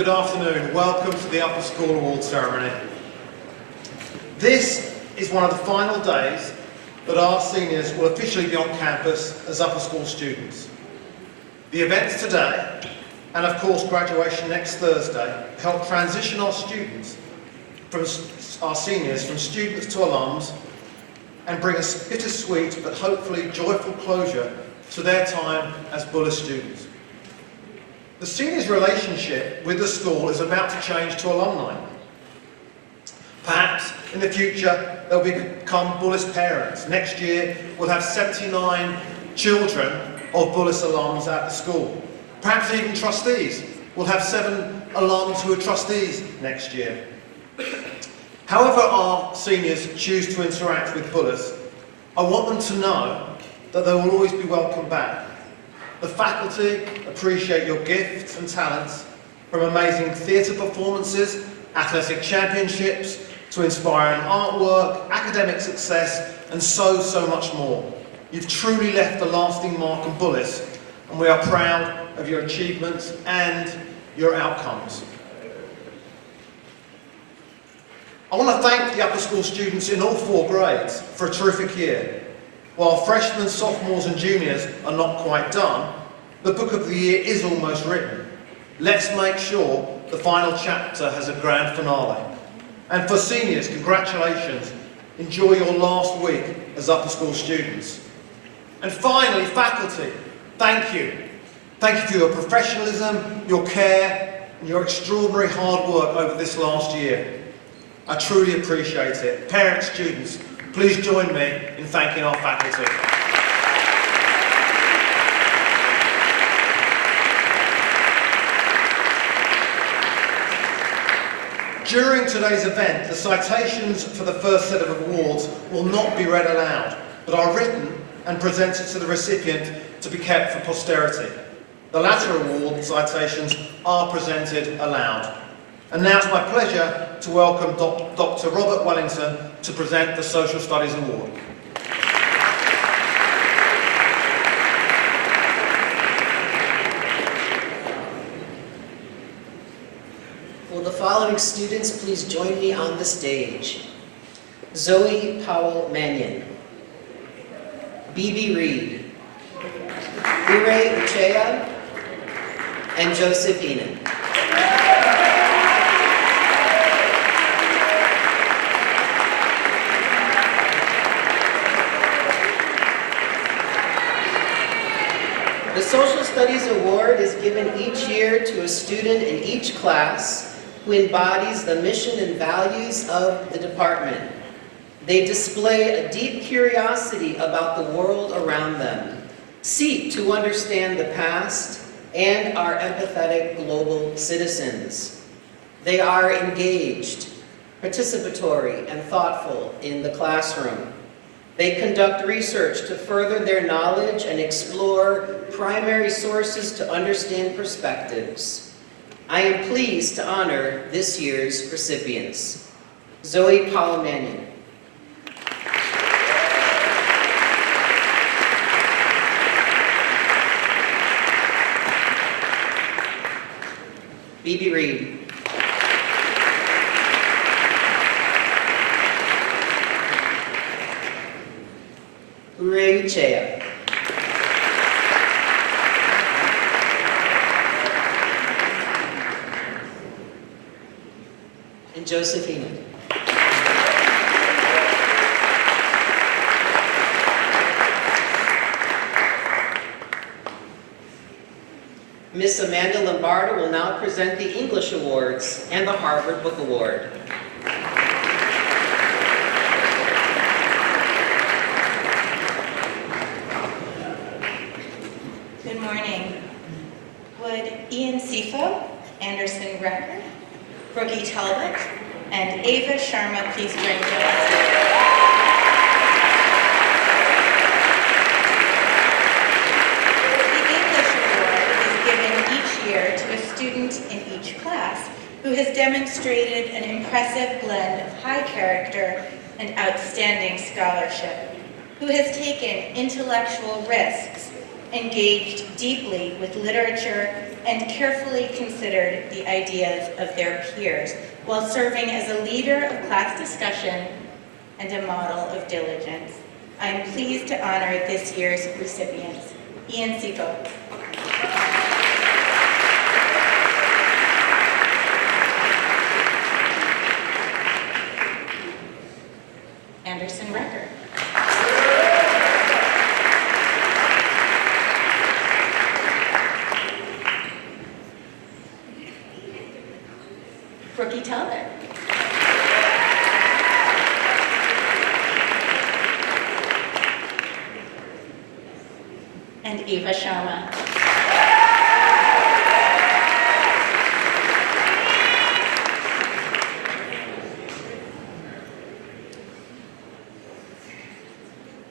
good afternoon. Welcome to the Upper School Awards ceremony. This is one of the final days that our seniors will officially be on campus as upper school students. The events today, and of course graduation next Thursday, help transition our students, our seniors, from students to alums, and bring a bittersweet but hopefully joyful closure to their time as Bullis students. The seniors' relationship with the school is about to change to alumni. Perhaps in the future they'll become Bullis parents. Next year we'll have 79 children of Bullis alums at the school. Perhaps even trustees. We'll have 7 alums who are trustees next year. However our seniors choose to interact with Bullis, I want them to know that they will always be welcome back. The faculty appreciate your gifts and talents, from amazing theatre performances, athletic championships, to inspiring artwork, academic success, and so much more. You've truly left a lasting mark on Bullis, and we are proud of your achievements and your outcomes. I want to thank the upper school students in all 4 grades for a terrific year. While freshmen, sophomores and juniors are not quite done, the book of the year is almost written. Let's make sure the final chapter has a grand finale. And for seniors, congratulations. Enjoy your last week as upper school students. And finally, faculty, thank you. Thank you for your professionalism, your care, and your extraordinary hard work over this last year. I truly appreciate it. Parents, students, please join me in thanking our faculty. During today's event, the citations for the first set of awards will not be read aloud, but are written and presented to the recipient to be kept for posterity. The latter award citations are presented aloud. And now it's my pleasure to welcome Dr. Robert Wellington to present the Social Studies Award. Will the following students please join me on the stage? Zoe Powell Mannion, B.B. Reed, Ure Uchea, and Joseph Enan. The Social Studies Award is given each year to a student in each class who embodies the mission and values of the department. They display a deep curiosity about the world around them, seek to understand the past, and are empathetic global citizens. They are engaged, participatory, and thoughtful in the classroom. They conduct research to further their knowledge and explore primary sources to understand perspectives. I am pleased to honor this year's recipients. Zoe Powell Mannion. B.B. Reed. Ure Uchea. And Joseph Enan. Miss Amanda Lombardo will now present the English Awards and the Harvard Book Award. Good morning. Would Ian Sifo, Anderson Recker, Brookie Talbot, and Ava Sharma please join me on stage? The English Award is given each year to a student in each class who has demonstrated an impressive blend of high character and outstanding scholarship, who has taken intellectual risks engaged deeply with literature, and carefully considered the ideas of their peers, while serving as a leader of class discussion and a model of diligence. I am pleased to honor this year's recipients. Ian Sipo. Anderson Recker. Brookie Teller. And Eva Sharma.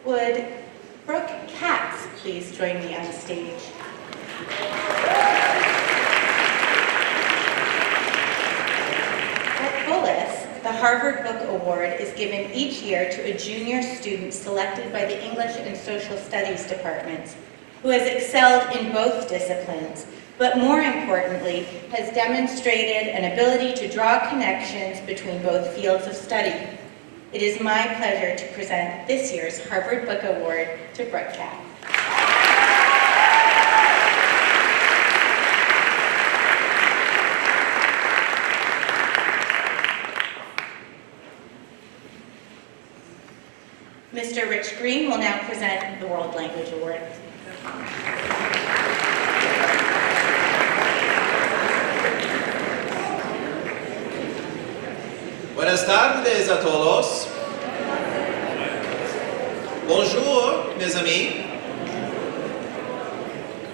Would Brooke Katz please join me on the stage? At Bullis, the Harvard Book Award is given each year to a junior student selected by the English and Social Studies departments who has excelled in both disciplines, but more importantly, has demonstrated an ability to draw connections between both fields of study. It is my pleasure to present this year's Harvard Book Award to Brooke Katz. Mr. Rich Green will now present the World Language Award. Buenas tardes a todos. Bonjour, mes amis.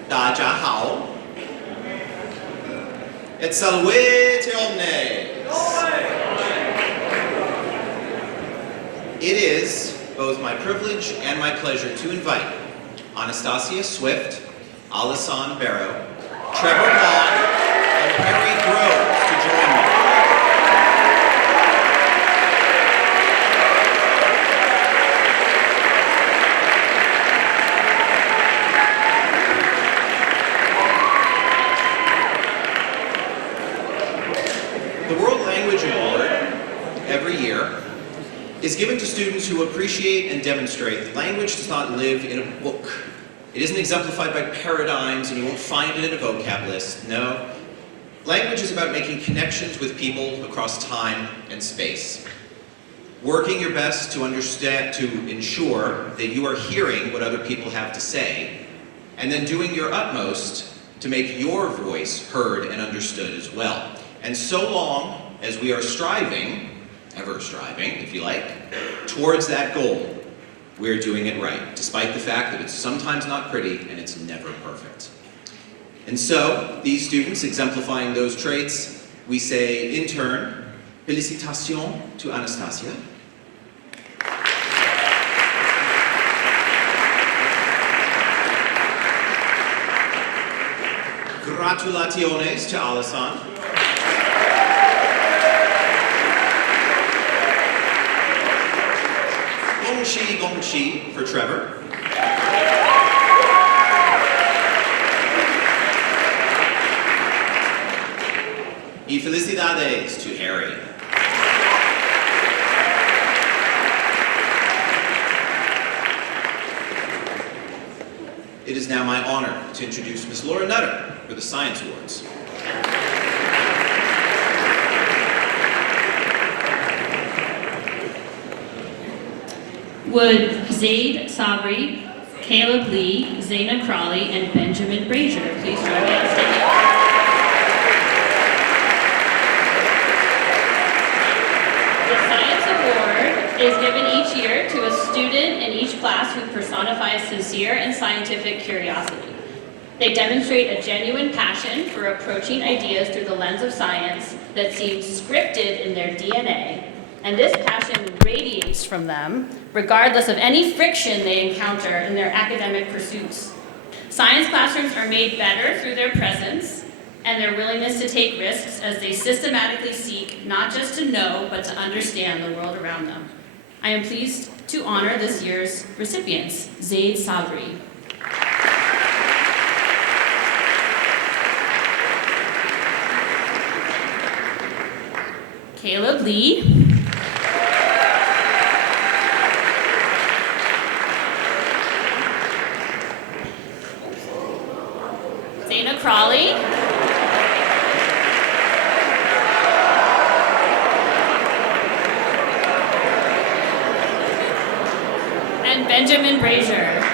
大家好. Et salvete omnes. It is both my privilege and my pleasure to invite Anastasia Swift, Alison Barrow, Trevor Vaughn, and Harry Groves to join me. The World Language Award, every year, is given to students who appreciate and demonstrate that language does not live in a book. It isn't exemplified by paradigms, and you won't find it in a vocab list. No. Language is about making connections with people across time and space. Working your best to understand, to ensure that you are hearing what other people have to say, and then doing your utmost to make your voice heard and understood as well. And so long as we are striving, ever striving, if you like, towards that goal, we're doing it right, despite the fact that it's sometimes not pretty and it's never perfect. And so, these students exemplifying those traits, we say, in turn, félicitations to Anastasia. Gratulaciones to Alison. Gongxi Gongxi for Trevor. Y felicidades to Harry. It is now my honor to introduce Ms. Laura Nutter for the Science Awards. Would Zaid Sabri, Caleb Lee, Zaina Crawley, and Benjamin Brazier please join me on stage? The Science Award is given each year to a student in each class who personifies sincere and scientific curiosity. They demonstrate a genuine passion for approaching ideas through the lens of science that seems scripted in their DNA, and this passion radiates from them regardless of any friction they encounter in their academic pursuits. Science classrooms are made better through their presence and their willingness to take risks as they systematically seek not just to know, but to understand the world around them. I am pleased to honor this year's recipients, Zaid Sabri. Lee. Zaina Crawley. And Benjamin Brazier.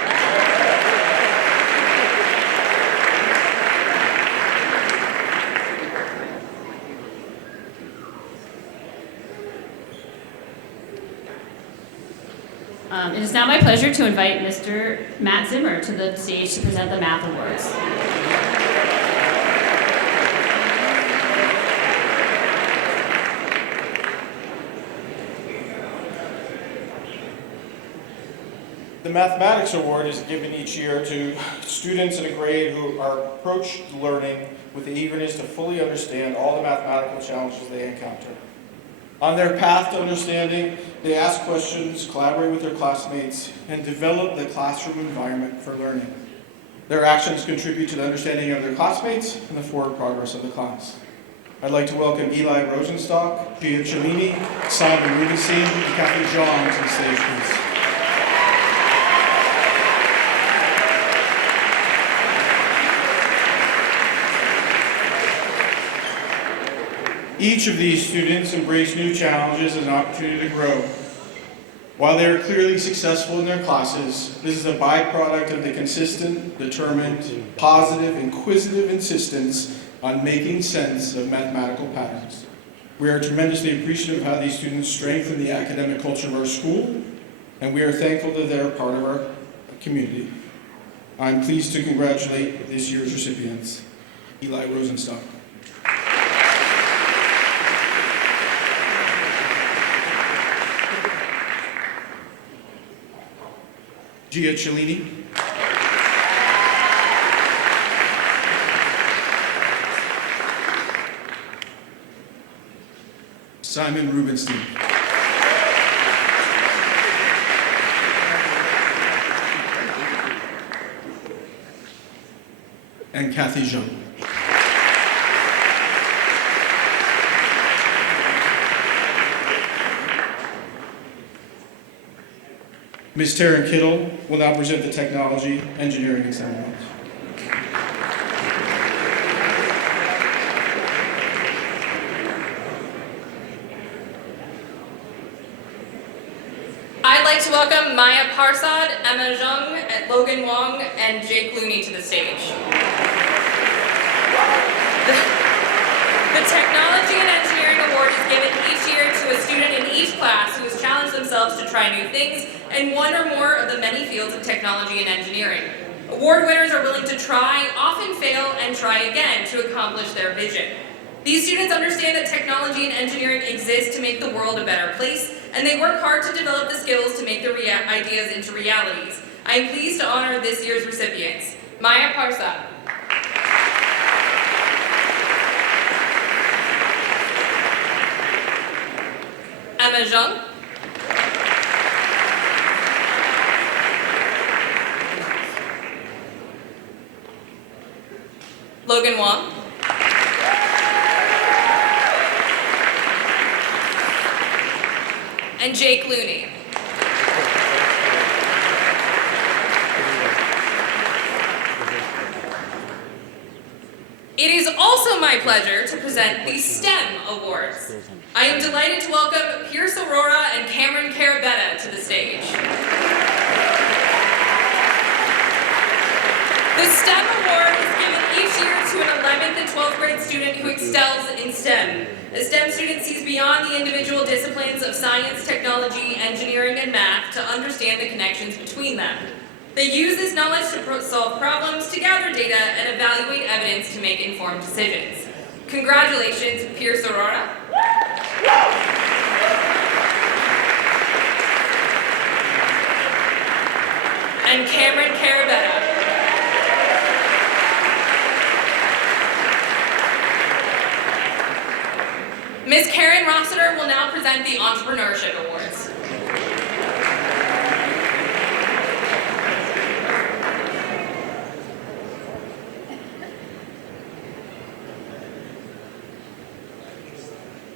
It is now my pleasure to invite Mr. Matt Zimmer to the stage to present the Math Awards. The Mathematics Award is given each year to students in a grade who are approach learning with the eagerness to fully understand all the mathematical challenges they encounter. On their path to understanding, they ask questions, collaborate with their classmates, and develop the classroom environment for learning. Their actions contribute to the understanding of their classmates and the forward progress of the class. I'd like to welcome Eli Rosenstock, Gia Cellini, Simon Rubenstein, and Kathy Johns to the stage, please. Each of these students embrace new challenges as an opportunity to grow. While they are clearly successful in their classes, this is a byproduct of the consistent, determined, positive, inquisitive insistence on making sense of mathematical patterns. We are tremendously appreciative of how these students strengthen the academic culture of our school, and we are thankful that they are part of our community. I'm pleased to congratulate this year's recipients. Eli Rosenstock. Gia Cellini. Simon Rubenstein. And Kathy Jean. Ms. Taryn Kittle will now present the technology, engineering, and science. I'd like to welcome Maya Parsad, Emma Zheng, Logan Wong, and Jake Looney to the stage. The Technology and Engineering Award is given each year to a student in each class who has challenged themselves to try new things in one or more of the many fields of technology and engineering. Award winners are willing to try, often fail, and try again to accomplish their vision. These students understand that technology and engineering exist to make the world a better place, and they work hard to develop the skills to make their ideas into realities. I am pleased to honor this year's recipients. Maya Parsad. Emma Zheng. Logan Wong. And Jake Looney. It is also my pleasure to present the STEM Awards. I am delighted to welcome Pierce Aurora and Cameron Carabetta to the stage. The STEM Award is given each year to an 11th and 12th grade student who excels in STEM. A STEM student sees beyond the individual disciplines of science, technology, engineering, and math to understand the connections between them. They use this knowledge to solve problems, to gather data, and evaluate evidence to make informed decisions. Congratulations, Pierce Aurora. And Cameron Carabetta. Ms. Karen Rossiter will now present the Entrepreneurship Awards.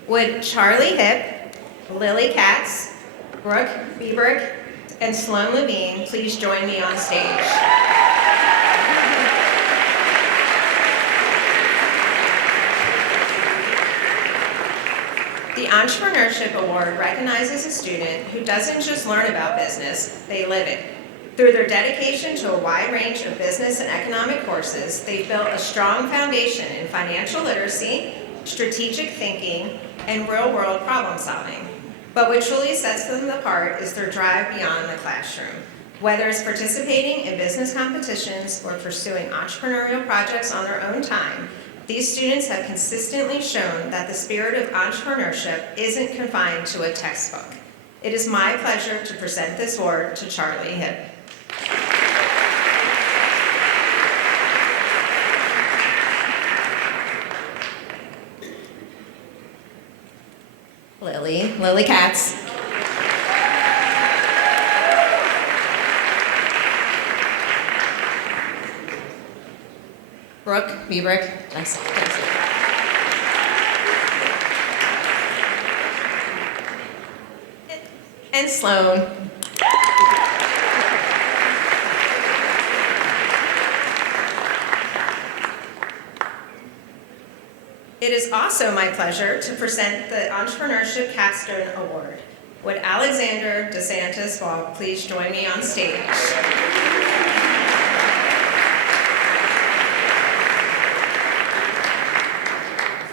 Would Charlie Hip, Lily Katz, Brooke Biebrick, and Sloan Levine please join me on stage? The Entrepreneurship Award recognizes a student who doesn't just learn about business, they live it. Through their dedication to a wide range of business and economic courses, they've built a strong foundation in financial literacy, strategic thinking, and real-world problem solving. But what truly sets them apart is their drive beyond the classroom. Whether it's participating in business competitions or pursuing entrepreneurial projects on their own time, these students have consistently shown that the spirit of entrepreneurship isn't confined to a textbook. It is my pleasure to present this award to Charlie Hip. Lily Katz. Brooke Biebrick. And Sloan. It is also my pleasure to present the Entrepreneurship Capstone Award. Would Alexander DeSantis Walk please join me on stage?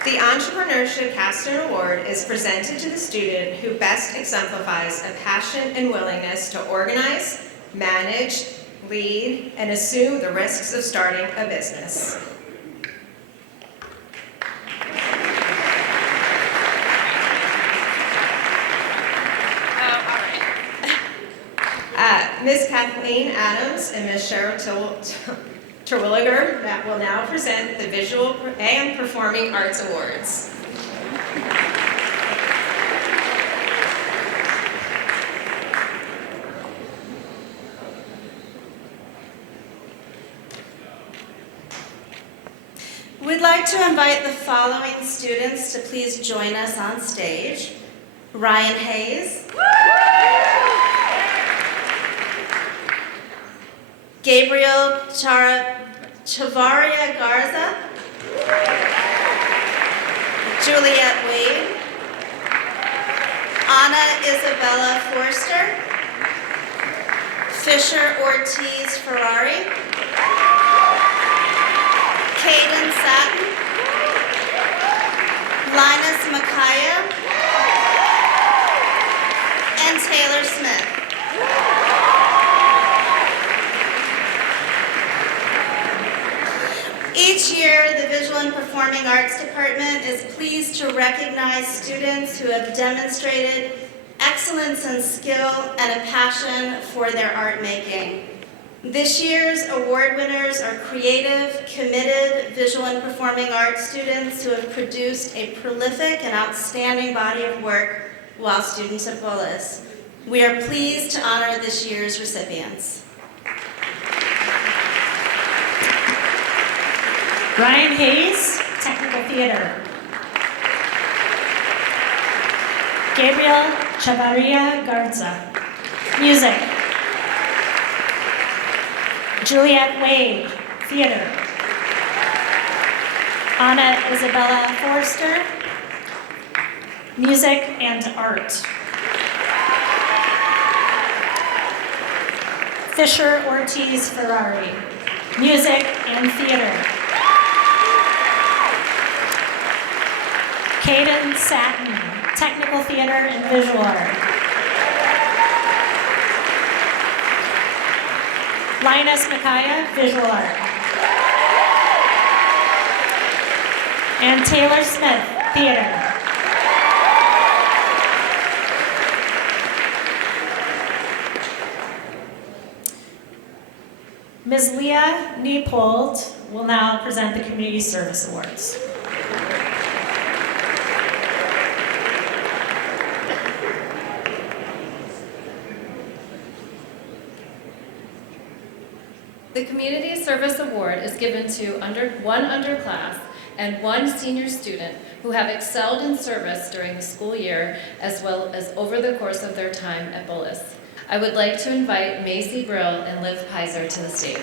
The Entrepreneurship Capstone Award is presented to the student who best exemplifies a passion and willingness to organize, manage, lead, and assume the risks of starting a business. Ms. Kathleen Adams and Ms. Cheryl Terwilliger that will now present the Visual and Performing Arts Awards. We'd like to invite the following students to please join us on stage. Ryan Hayes. Gabriel Chavarria Garza, Juliette Wade, Anna Isabella Forster, Fisher Ortiz Ferrari, Caden Satin, Linus Makaya, and Taylor Smith. Each year, the Visual and Performing Arts Department is pleased to recognize students who have demonstrated excellence in skill and a passion for their art making. This year's award winners are creative, committed visual and performing arts students who have produced a prolific and outstanding body of work while students at Bullis. We are pleased to honor this year's recipients. Ryan Hayes, Technical Theater. Gabriel Chavarria Garza, Music. Juliette Wade, Theater. Anna Isabella Forster, Music and Art. Fisher Ortiz Ferrari, Music and Theater. Caden Satin, Technical Theater and Visual Art. Linus Makaya, Visual Art. And Taylor Smith, Theater. Ms. Leah Niepold will now present the Community Service Awards. The Community Service Award is given to one underclass and 1 senior student who have excelled in service during the school year as well as over the course of their time at Bullis. I would like to invite Macy Brill and Liv Pizer to the stage.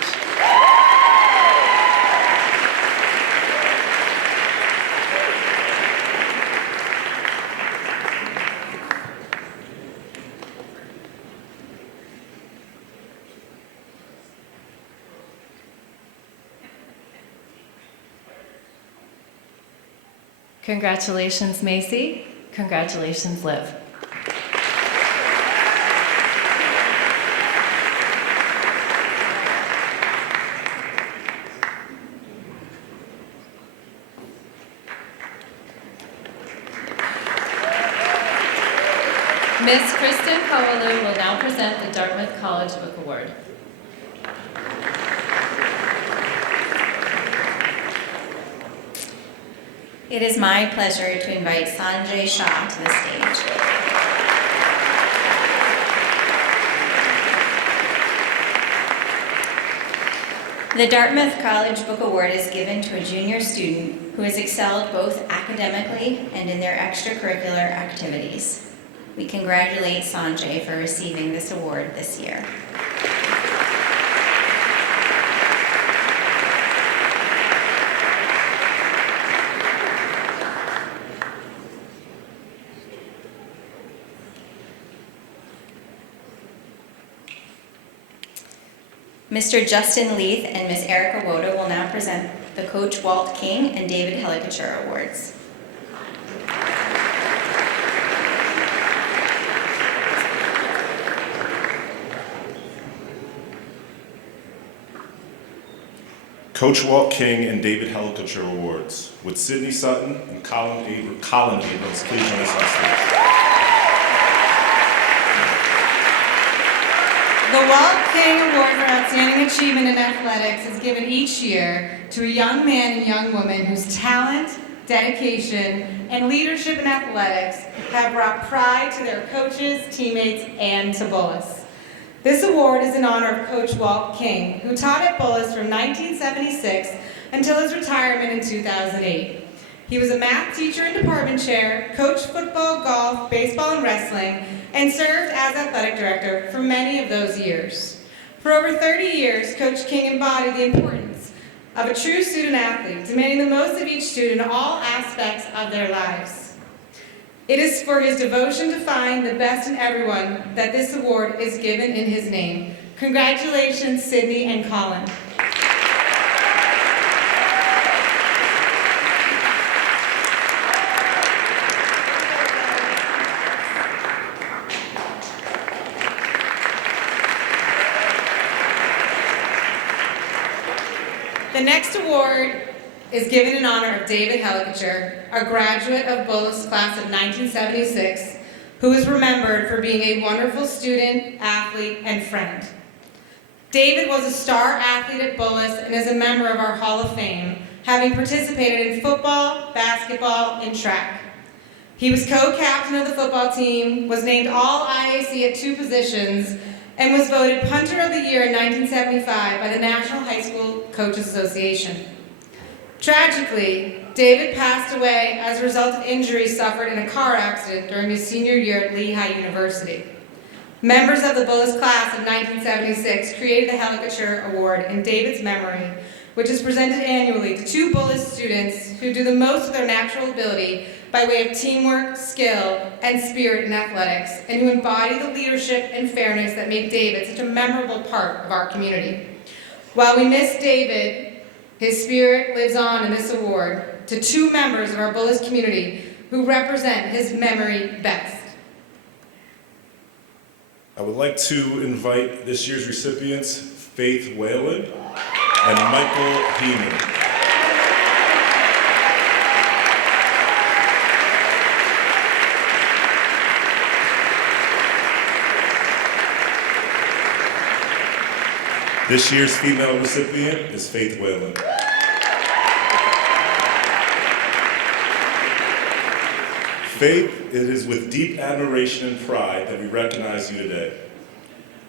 Congratulations, Macy. Congratulations, Liv. Ms. Kristen Kowalou will now present the Dartmouth College Book Award. It is my pleasure to invite Sanjay Shah to the stage. The Dartmouth College Book Award is given to a junior student who has excelled both academically and in their extracurricular activities. We congratulate Sanjay for receiving this award this year. Mr. Justin Leith and Ms. Erica Woda will now present the Coach Walt King and David Hellicature Awards. Coach Walt King and David Hellicature Awards with Sydney Sutton and Colin Abrams. Please join us on stage. The Walt King Award for Outstanding Achievement in Athletics is given each year to a young man and young woman whose talent, dedication, and leadership in athletics have brought pride to their coaches, teammates, and to Bullis. This award is in honor of Coach Walt King, who taught at Bullis from 1976 until his retirement in 2008. He was a math teacher and department chair, coached football, golf, baseball, and wrestling, and served as athletic director for many of those years. For over 30 years, Coach King embodied the importance of a true student athlete, demanding the most of each student in all aspects of their lives. It is for his devotion to find the best in everyone that this award is given in his name. Congratulations, Sydney and Colin. The next award is given in honor of David Hellicature, a graduate of Bullis class of 1976, who is remembered for being a wonderful student, athlete, and friend. David was a star athlete at Bullis and is a member of our Hall of Fame, having participated in football, basketball, and track. He was co-captain of the football team, was named All-IAC at 2 positions, and was voted Punter of the Year in 1975 by the National High School Coaches Association. Tragically, David passed away as a result of injuries suffered in a car accident during his senior year at Lehigh University. Members of the Bullis class of 1976 created the Hellicature Award in David's memory, which is presented annually to 2 Bullis students who do the most of their natural ability by way of teamwork, skill, and spirit in athletics, and who embody the leadership and fairness that make David such a memorable part of our community. While we miss David, his spirit lives on in this award to 2 members of our Bullis community who represent his memory best. I would like to invite this year's recipients, Faith Whalen and Michael Heenan. This year's female recipient is Faith Whalen. Faith, it is with deep admiration and pride that we recognize you today.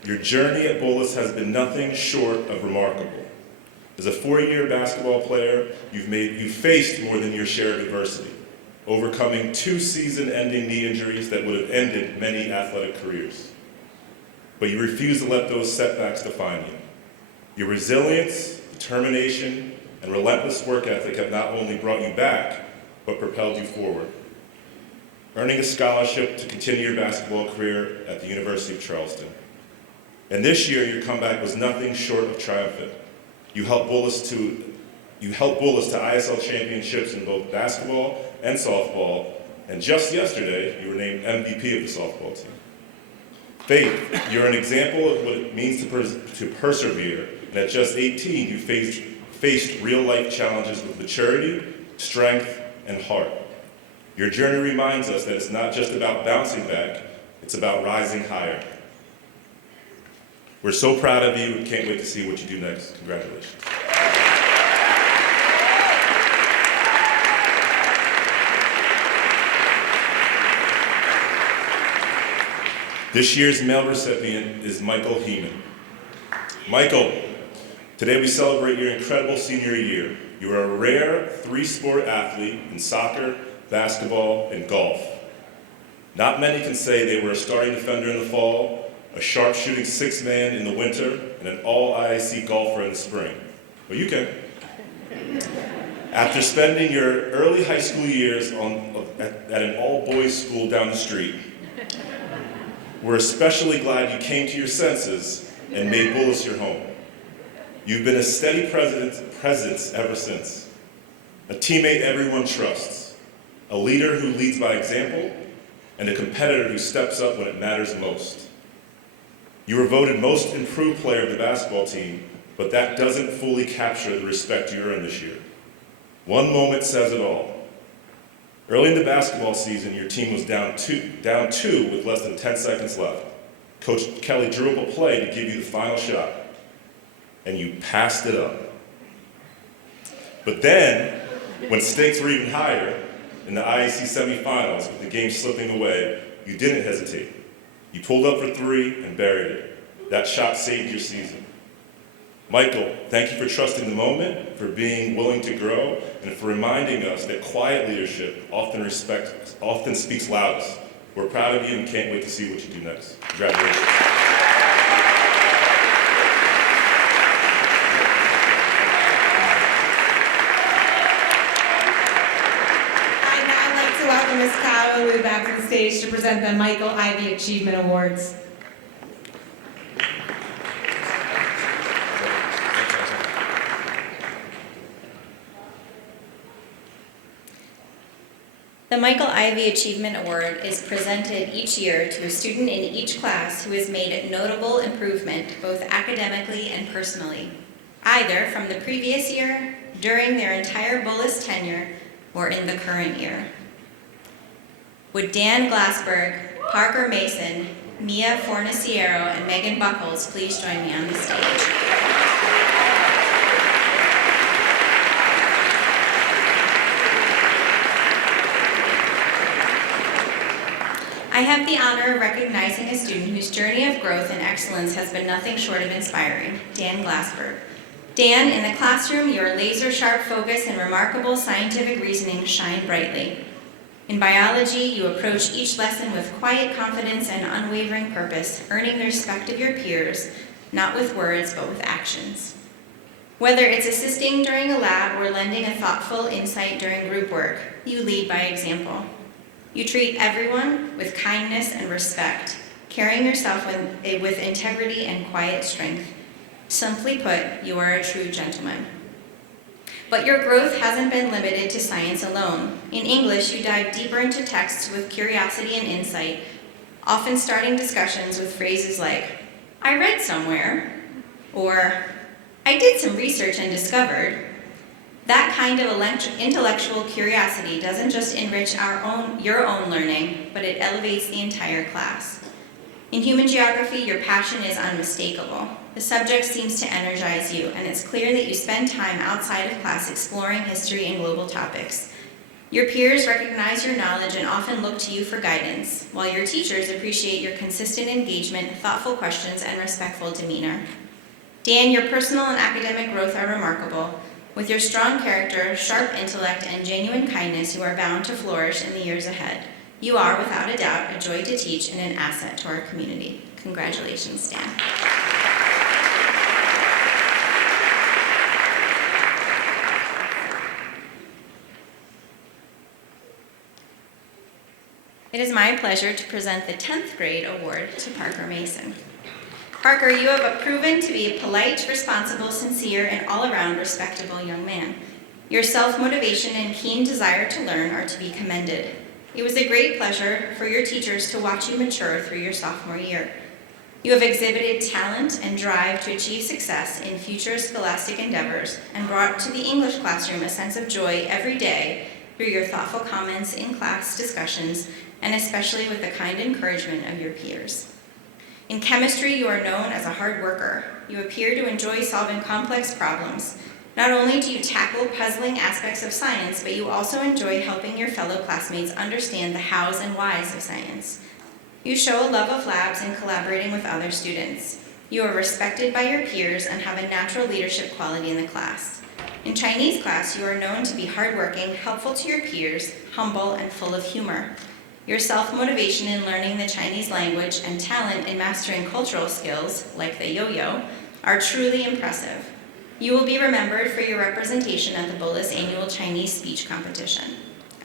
Your journey at Bullis has been nothing short of remarkable. As a four-year basketball player, you've faced more than your share of adversity, overcoming 2 season-ending knee injuries that would have ended many athletic careers. But you refuse to let those setbacks define you. Your resilience, determination, and relentless work ethic have not only brought you back, but propelled you forward, earning a scholarship to continue your basketball career at the University of Charleston. And this year, your comeback was nothing short of triumphant. You helped Bullis to ISL championships in both basketball and softball, and just yesterday, you were named MVP of the softball team. Faith, you're an example of what it means to persevere, and at just 18, you faced real-life challenges with maturity, strength, and heart. Your journey reminds us that it's not just about bouncing back, it's about rising higher. We're so proud of you and can't wait to see what you do next. Congratulations. This year's male recipient is Michael Heeman. Michael, today we celebrate your incredible senior year. You are a rare 3-sport athlete in soccer, basketball, and golf. Not many can say they were a starting defender in the fall, a sharpshooting 6-man in the winter, and an all-IAC golfer in the spring. But you can. After spending your early high school years at an all-boys school down the street, we're especially glad you came to your senses and made Bullis your home. You've been a steady presence ever since, a teammate everyone trusts, a leader who leads by example, and a competitor who steps up when it matters most. You were voted most improved player of the basketball team, but that doesn't fully capture the respect you earned this year. One moment says it all. Early in the basketball season, your team was down two with less than 10 seconds left. Coach Kelly drew up a play to give you the final shot, and you passed it up. But then, when stakes were even higher, in the IAC semifinals, with the game slipping away, you didn't hesitate. You pulled up for 3 and buried it. That shot saved your season. Michael, thank you for trusting the moment, for being willing to grow, and for reminding us that quiet leadership often speaks loudest. We're proud of you and can't wait to see what you do next. Congratulations. I'd now like to welcome Ms. Kyle back to the stage to present the Michael Ivey Achievement Awards. The Michael Ivey Achievement Award is presented each year to a student in each class who has made notable improvement both academically and personally, either from the previous year, during their entire Bullis tenure, or in the current year. Would Dan Glassberg, Parker Mason, Mia Fornaciero, and Megan Buckles please join me on the stage? I have the honor of recognizing a student whose journey of growth and excellence has been nothing short of inspiring, Dan Glassberg. Dan, in the classroom, your laser-sharp focus and remarkable scientific reasoning shine brightly. In biology, you approach each lesson with quiet confidence and unwavering purpose, earning the respect of your peers, not with words, but with actions. Whether it's assisting during a lab or lending a thoughtful insight during group work, you lead by example. You treat everyone with kindness and respect, carrying yourself with integrity and quiet strength. Simply put, you are a true gentleman. But your growth hasn't been limited to science alone. In English, you dive deeper into texts with curiosity and insight, often starting discussions with phrases like, "I read somewhere," or "I did some research and discovered." That kind of intellectual curiosity doesn't just enrich your own learning, but it elevates the entire class. In human geography, your passion is unmistakable. The subject seems to energize you, and it's clear that you spend time outside of class exploring history and global topics. Your peers recognize your knowledge and often look to you for guidance, while your teachers appreciate your consistent engagement, thoughtful questions, and respectful demeanor. Dan, your personal and academic growth are remarkable. With your strong character, sharp intellect, and genuine kindness, you are bound to flourish in the years ahead. You are, without a doubt, a joy to teach and an asset to our community. Congratulations, Dan. It is my pleasure to present the 10th grade award to Parker Mason. Parker, you have proven to be a polite, responsible, sincere, and all-around respectable young man. Your self-motivation and keen desire to learn are to be commended. It was a great pleasure for your teachers to watch you mature through your sophomore year. You have exhibited talent and drive to achieve success in future scholastic endeavors and brought to the English classroom a sense of joy every day through your thoughtful comments in class discussions and especially with the kind encouragement of your peers. In chemistry, you are known as a hard worker. You appear to enjoy solving complex problems. Not only do you tackle puzzling aspects of science, but you also enjoy helping your fellow classmates understand the hows and whys of science. You show a love of labs and collaborating with other students. You are respected by your peers and have a natural leadership quality in the class. In Chinese class, you are known to be hardworking, helpful to your peers, humble, and full of humor. Your self-motivation in learning the Chinese language and talent in mastering cultural skills, like the yo-yo, are truly impressive. You will be remembered for your representation at the Bullis Annual Chinese Speech Competition.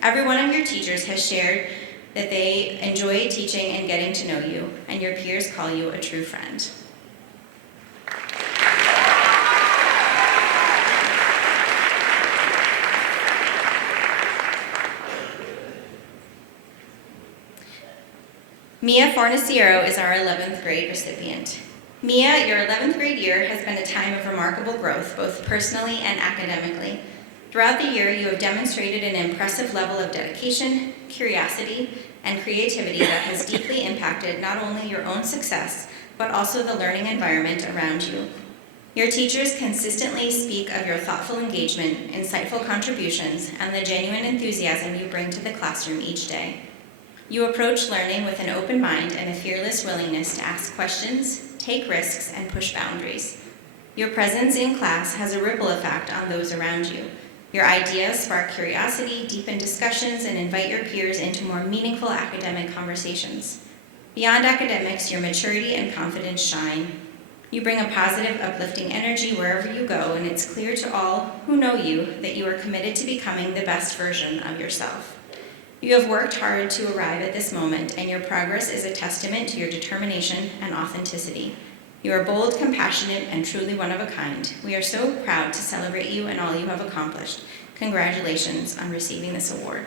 Every one of your teachers has shared that they enjoy teaching and getting to know you, and your peers call you a true friend. Mia Fornaciero is our 11th grade recipient. Mia, your 11th grade year has been a time of remarkable growth, both personally and academically. Throughout the year, you have demonstrated an impressive level of dedication, curiosity, and creativity that has deeply impacted not only your own success, but also the learning environment around you. Your teachers consistently speak of your thoughtful engagement, insightful contributions, and the genuine enthusiasm you bring to the classroom each day. You approach learning with an open mind and a fearless willingness to ask questions, take risks, and push boundaries. Your presence in class has a ripple effect on those around you. Your ideas spark curiosity, deepen discussions, and invite your peers into more meaningful academic conversations. Beyond academics, your maturity and confidence shine. You bring a positive, uplifting energy wherever you go, and it's clear to all who know you that you are committed to becoming the best version of yourself. You have worked hard to arrive at this moment, and your progress is a testament to your determination and authenticity. You are bold, compassionate, and truly one of a kind. We are so proud to celebrate you and all you have accomplished. Congratulations on receiving this award.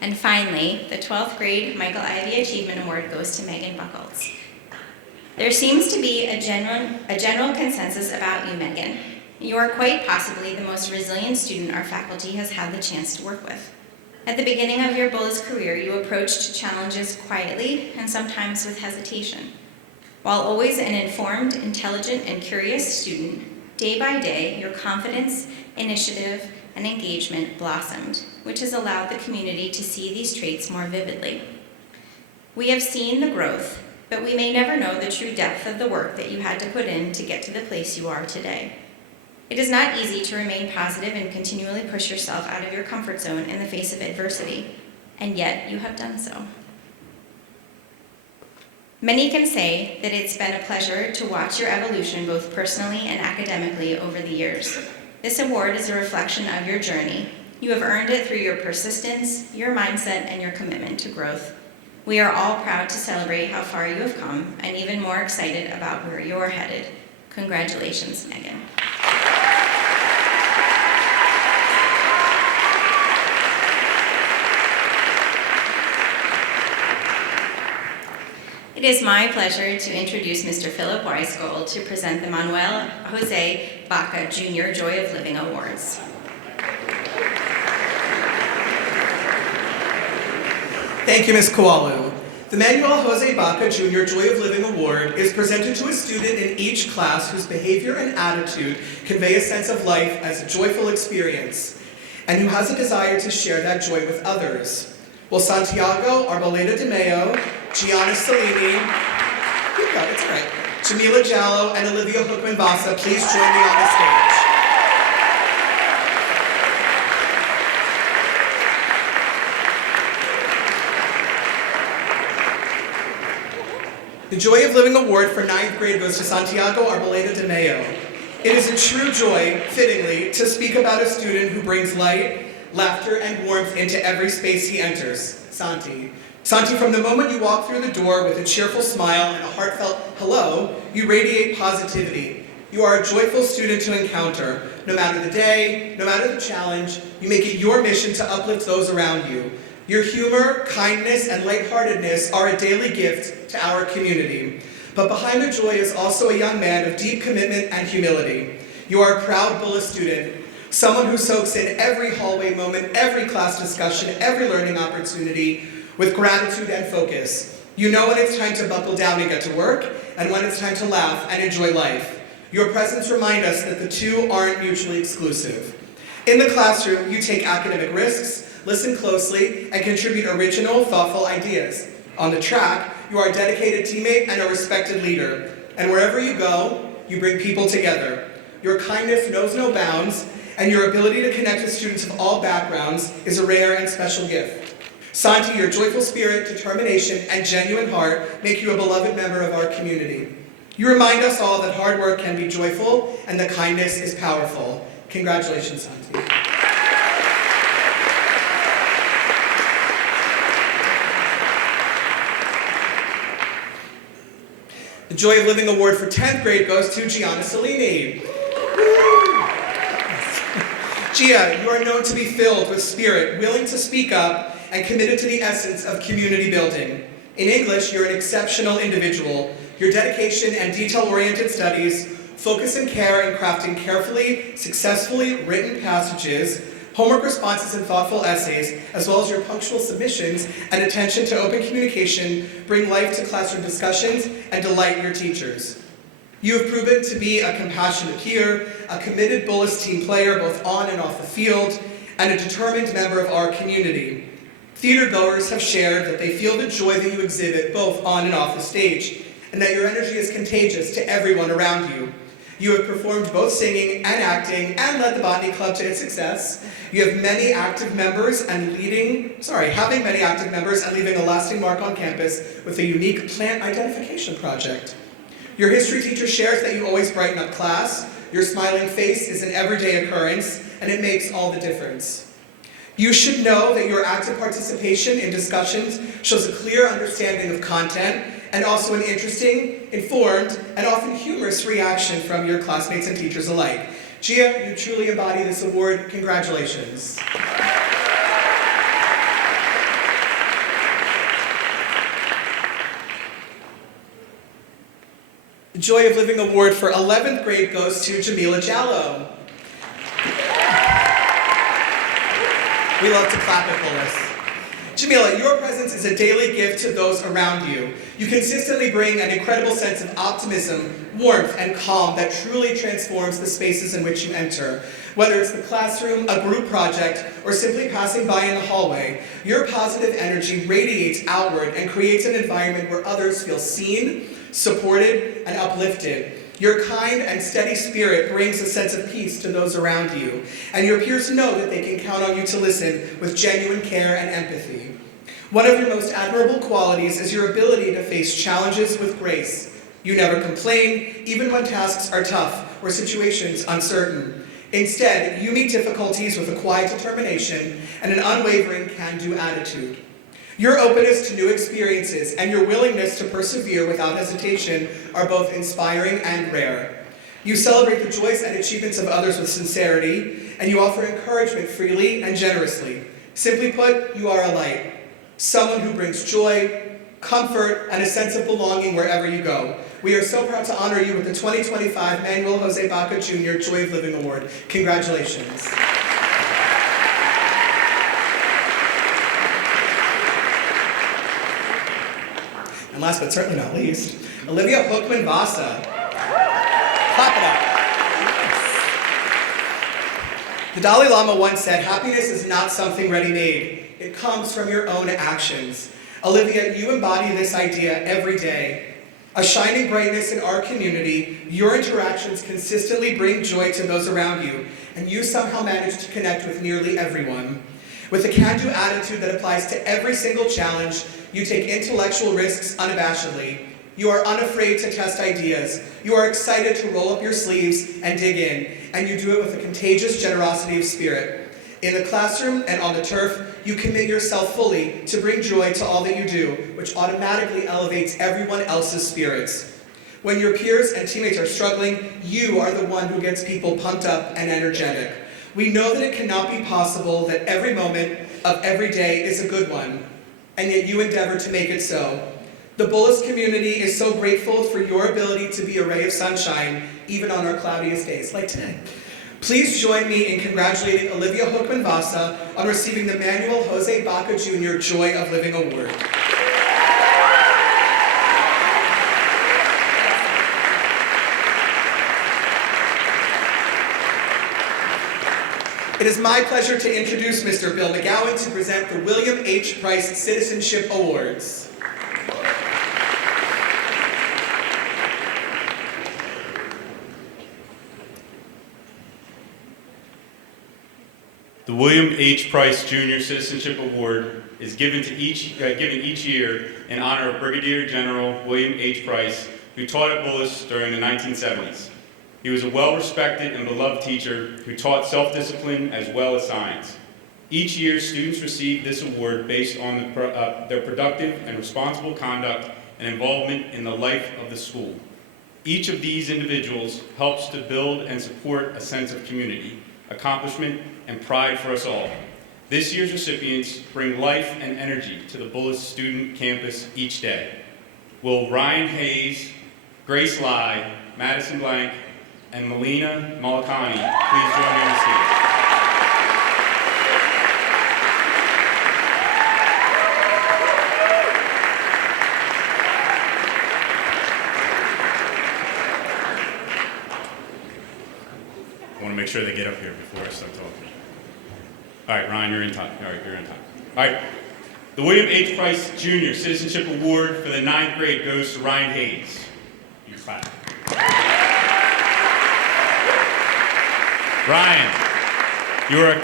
And finally, the 12th grade Michael Ivey Achievement Award goes to Megan Buckles. There seems to be a general consensus about you, Megan. You are quite possibly the most resilient student our faculty has had the chance to work with. At the beginning of your Bullis career, you approached challenges quietly and sometimes with hesitation. While always an informed, intelligent, and curious student, day by day, your confidence, initiative, and engagement blossomed, which has allowed the community to see these traits more vividly. We have seen the growth, but we may never know the true depth of the work that you had to put in to get to the place you are today. It is not easy to remain positive and continually push yourself out of your comfort zone in the face of adversity, and yet you have done so. Many can say that it's been a pleasure to watch your evolution both personally and academically over the years. This award is a reflection of your journey. You have earned it through your persistence, your mindset, and your commitment to growth. We are all proud to celebrate how far you have come and even more excited about where you are headed. Congratulations, Megan. It is my pleasure to introduce Mr. Philip Weisgold to present the Manuel Jose Baca Jr. Joy of Living Awards. Thank you, Ms. Kawalu. The Manuel Jose Baca Jr. Joy of Living Award is presented to a student in each class whose behavior and attitude convey a sense of life as a joyful experience. and who has a desire to share that joy with others. Will Santiago Arboleda de Mayo, Gianna Salini, you got it, it's all right, Jamila Jallo, and Olivia Hookman-Vasa please join me on the stage? The Joy of Living Award for 9th grade goes to Santiago Arboleda de Mayo. It is a true joy, fittingly, to speak about a student who brings light, laughter, and warmth into every space he enters. Santi. Santi, from the moment you walk through the door with a cheerful smile and a heartfelt hello, you radiate positivity. You are a joyful student to encounter. No matter the day, no matter the challenge, you make it your mission to uplift those around you. Your humor, kindness, and lightheartedness are a daily gift to our community. But behind the joy is also a young man of deep commitment and humility. You are a proud Bullis student, someone who soaks in every hallway moment, every class discussion, every learning opportunity with gratitude and focus. You know when it's time to buckle down and get to work, and when it's time to laugh and enjoy life. Your presence reminds us that the two aren't mutually exclusive. In the classroom, you take academic risks, listen closely, and contribute original, thoughtful ideas. On the track, you are a dedicated teammate and a respected leader. And wherever you go, you bring people together. Your kindness knows no bounds, and your ability to connect with students of all backgrounds is a rare and special gift. Santi, your joyful spirit, determination, and genuine heart make you a beloved member of our community. You remind us all that hard work can be joyful and that kindness is powerful. Congratulations, Santi. The Joy of Living Award for 10th grade goes to Gianna Salini. Gia, you are known to be filled with spirit, willing to speak up, and committed to the essence of community building. In English, you're an exceptional individual. Your dedication and detail-oriented studies, focus and care in crafting carefully, successfully written passages, homework responses and thoughtful essays, as well as your punctual submissions and attention to open communication bring life to classroom discussions and delight your teachers. You have proven to be a compassionate peer, a committed Bullis team player both on and off the field, and a determined member of our community. Theater goers have shared that they feel the joy that you exhibit both on and off the stage, and that your energy is contagious to everyone around you. You have performed both singing and acting and led the Botany Club to its success. You have having many active members and leaving a lasting mark on campus with a unique plant identification project. Your history teacher shares that you always brighten up class. Your smiling face is an everyday occurrence, and it makes all the difference. You should know that your active participation in discussions shows a clear understanding of content and also an interesting, informed, and often humorous reaction from your classmates and teachers alike. Gia, you truly embody this award. Congratulations. The Joy of Living Award for 11th grade goes to Jamila Jallo. We love to clap at Bullis. Jamila, your presence is a daily gift to those around you. You consistently bring an incredible sense of optimism, warmth, and calm that truly transforms the spaces in which you enter. Whether it's the classroom, a group project, or simply passing by in the hallway, your positive energy radiates outward and creates an environment where others feel seen, supported, and uplifted. Your kind and steady spirit brings a sense of peace to those around you, and your peers know that they can count on you to listen with genuine care and empathy. One of your most admirable qualities is your ability to face challenges with grace. You never complain, even when tasks are tough or situations uncertain. Instead, you meet difficulties with a quiet determination and an unwavering can-do attitude. Your openness to new experiences and your willingness to persevere without hesitation are both inspiring and rare. You celebrate the joys and achievements of others with sincerity, and you offer encouragement freely and generously. Simply put, you are a light, someone who brings joy, comfort, and a sense of belonging wherever you go. We are so proud to honor you with the 2025 Manuel Jose Baca Jr. Joy of Living Award. Congratulations. And last but certainly not least, Olivia Hookman-Vasa. Clap it up. The Dalai Lama once said, happiness is not something ready-made. It comes from your own actions. Olivia, you embody this idea every day. A shining brightness in our community, your interactions consistently bring joy to those around you, and you somehow manage to connect with nearly everyone. With a can-do attitude that applies to every single challenge, you take intellectual risks unabashedly. You are unafraid to test ideas. You are excited to roll up your sleeves and dig in, and you do it with a contagious generosity of spirit. In the classroom and on the turf, you commit yourself fully to bring joy to all that you do, which automatically elevates everyone else's spirits. When your peers and teammates are struggling, you are the one who gets people pumped up and energetic. We know that it cannot be possible that every moment of every day is a good one, and yet you endeavor to make it so. The Bullis community is so grateful for your ability to be a ray of sunshine, even on our cloudiest days, like today. Please join me in congratulating Olivia Hookman-Vasa on receiving the Manuel Jose Baca Jr. Joy of Living Award. It is my pleasure to introduce Mr. Bill McGowan to present the William H. Price Citizenship Awards. The William H. Price Jr. Citizenship Award is given each year in honor of Brigadier General William H. Price, who taught at Bullis during the 1970s. He was a well-respected and beloved teacher who taught self-discipline as well as science. Each year, students receive this award based on their productive and responsible conduct and involvement in the life of the school. Each of these individuals helps to build and support a sense of community, accomplishment, and pride for us all. This year's recipients bring life and energy to the Bullis student campus each day. Will Ryan Hayes, Grace Lai, Madison Blank, and Melina Malakani please join me on the stage? I want to make sure they get up here before I start talking. All right, Ryan, you're in time. All right, you're in time. All right. The William H. Price Jr. Citizenship Award for the 9th grade goes to Ryan Hayes. You clap. Ryan, you're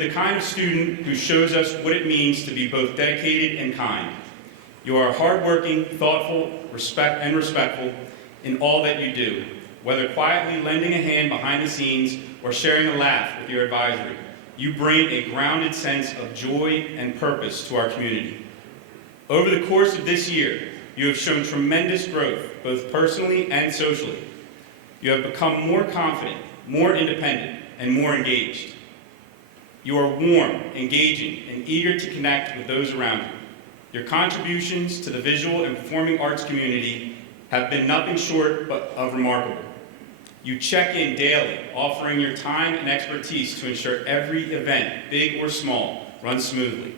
the kind of student who shows us what it means to be both dedicated and kind. You are hardworking, thoughtful, respectful in all that you do, whether quietly lending a hand behind the scenes or sharing a laugh with your advisory. You bring a grounded sense of joy and purpose to our community. Over the course of this year, you have shown tremendous growth, both personally and socially. You have become more confident, more independent, and more engaged. You are warm, engaging, and eager to connect with those around you. Your contributions to the visual and performing arts community have been nothing short of remarkable. You check in daily, offering your time and expertise to ensure every event, big or small, runs smoothly.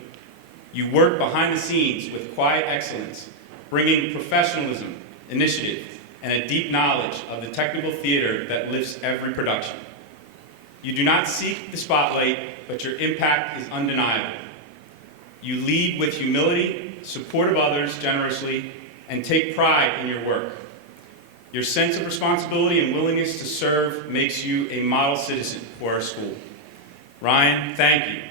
You work behind the scenes with quiet excellence, bringing professionalism, initiative, and a deep knowledge of the technical theater that lifts every production. You do not seek the spotlight, but your impact is undeniable. You lead with humility, support of others generously, and take pride in your work. Your sense of responsibility and willingness to serve makes you a model citizen for our school. Ryan, thank you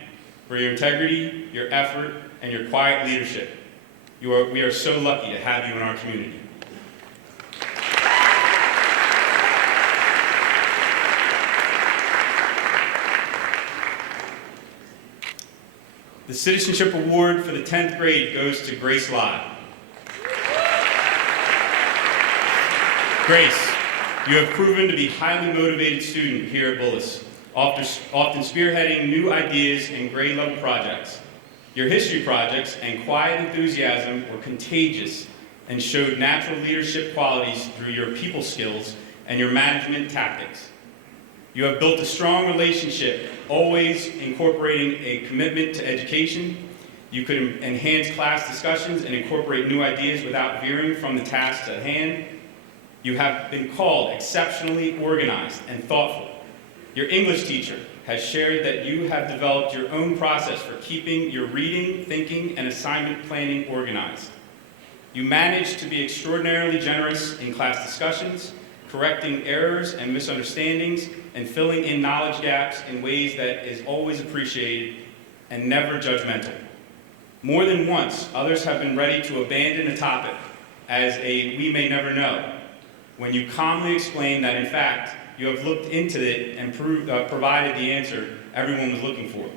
for your integrity, your effort, and your quiet leadership. We are so lucky to have you in our community. The Citizenship Award for the 10th grade goes to Grace Lai. Grace, you have proven to be a highly motivated student here at Bullis, often spearheading new ideas and grade-level projects. Your history projects and quiet enthusiasm were contagious and showed natural leadership qualities through your people skills and your management tactics. You have built a strong relationship, always incorporating a commitment to education. You could enhance class discussions and incorporate new ideas without veering from the task at hand. You have been called exceptionally organized and thoughtful. Your English teacher, has shared that you have developed your own process for keeping your reading, thinking, and assignment planning organized. You manage to be extraordinarily generous in class discussions, correcting errors and misunderstandings, and filling in knowledge gaps in ways that is always appreciated and never judgmental. More than once, others have been ready to abandon a topic as a "we may never know," when you calmly explain that in fact, you have looked into it and provided the answer everyone was looking for.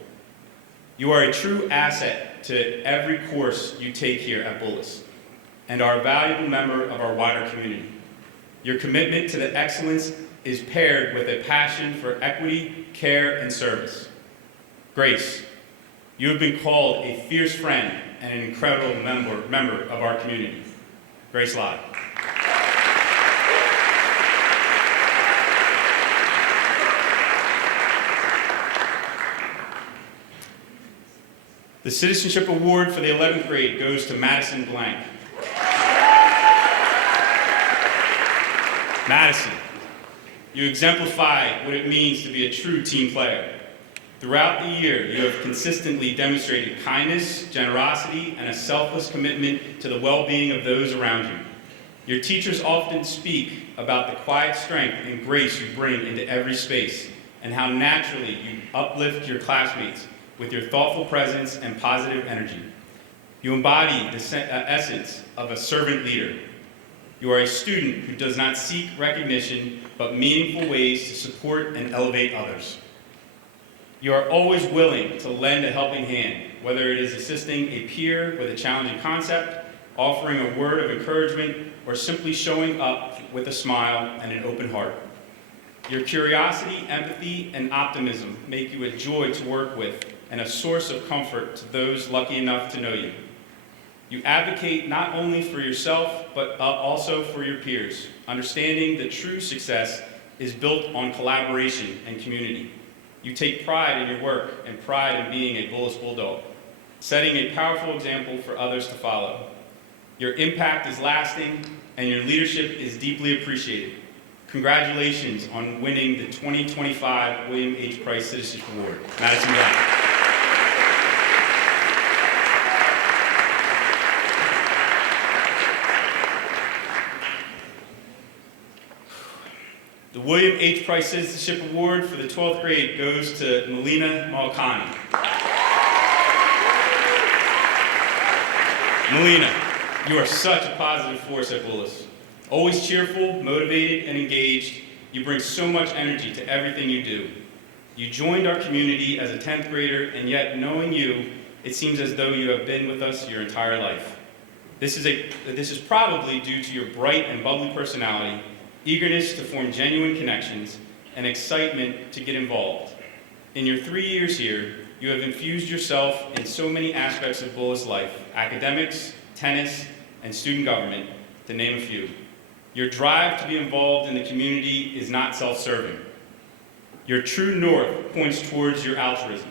You are a true asset to every course you take here at Bullis, and are a valuable member of our wider community. Your commitment to the excellence is paired with a passion for equity, care, and service. Grace, you have been called a fierce friend and an incredible member of our community. Grace Lott. The Citizenship Award for the 11th grade goes to Madison Blank. Madison, you exemplify what it means to be a true team player. Throughout the year, you have consistently demonstrated kindness, generosity, and a selfless commitment to the well-being of those around you. Your teachers often speak about the quiet strength and grace you bring into every space, and how naturally you uplift your classmates with your thoughtful presence and positive energy. You embody the essence of a servant leader. You are a student who does not seek recognition, but meaningful ways to support and elevate others. You are always willing to lend a helping hand, whether it is assisting a peer with a challenging concept, offering a word of encouragement, or simply showing up with a smile and an open heart. Your curiosity, empathy, and optimism make you a joy to work with and a source of comfort to those lucky enough to know you. You advocate not only for yourself, but also for your peers, understanding that true success is built on collaboration and community. You take pride in your work and pride in being a Bullis Bulldog, setting a powerful example for others to follow. Your impact is lasting, and your leadership is deeply appreciated. Congratulations on winning the 2025 William H. Price Citizenship Award. Madison Blank. The William H. Price Citizenship Award for the 12th grade goes to Melina Malkani. Melina, you are such a positive force at Bullis. Always cheerful, motivated, and engaged, you bring so much energy to everything you do. You joined our community as a 10th grader, and yet knowing you, it seems as though you have been with us your entire life. This is probably due to your bright and bubbly personality, eagerness to form genuine connections, and excitement to get involved. In your 3 years here, you have infused yourself in so many aspects of Bullis life: academics, tennis, and student government, to name a few. Your drive to be involved in the community is not self-serving. Your true north points towards your altruism.